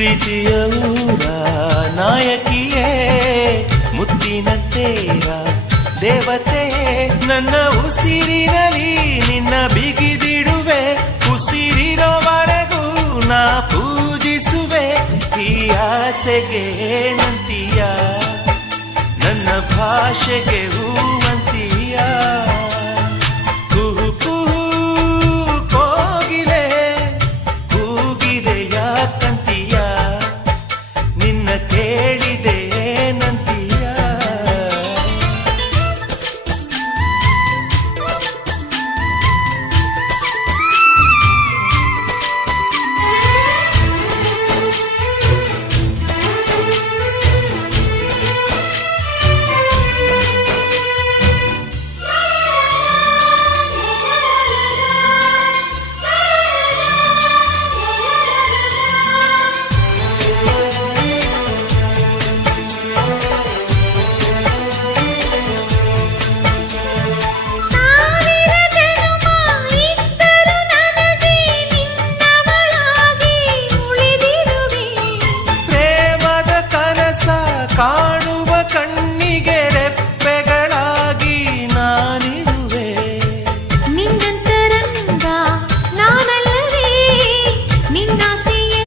ಪ್ರೀತಿಯ ಊರ ನಾಯಕಿಯೇ ಮುತ್ತಿನ ತೇರ ದೇವತೆ ನನ್ನ ಉಸಿರಿನಲ್ಲಿ ನಿನ್ನ ಬಿಗಿದಿಡುವೆ ಉಸಿರಿರೋವರೆಗೂ ನಾ ಪೂಜಿಸುವೆ ಈ ಆಸೆಗೆ ನಂತೀಯ ನನ್ನ ಭಾಷೆಗೆ ಹೂವಂತೀಯ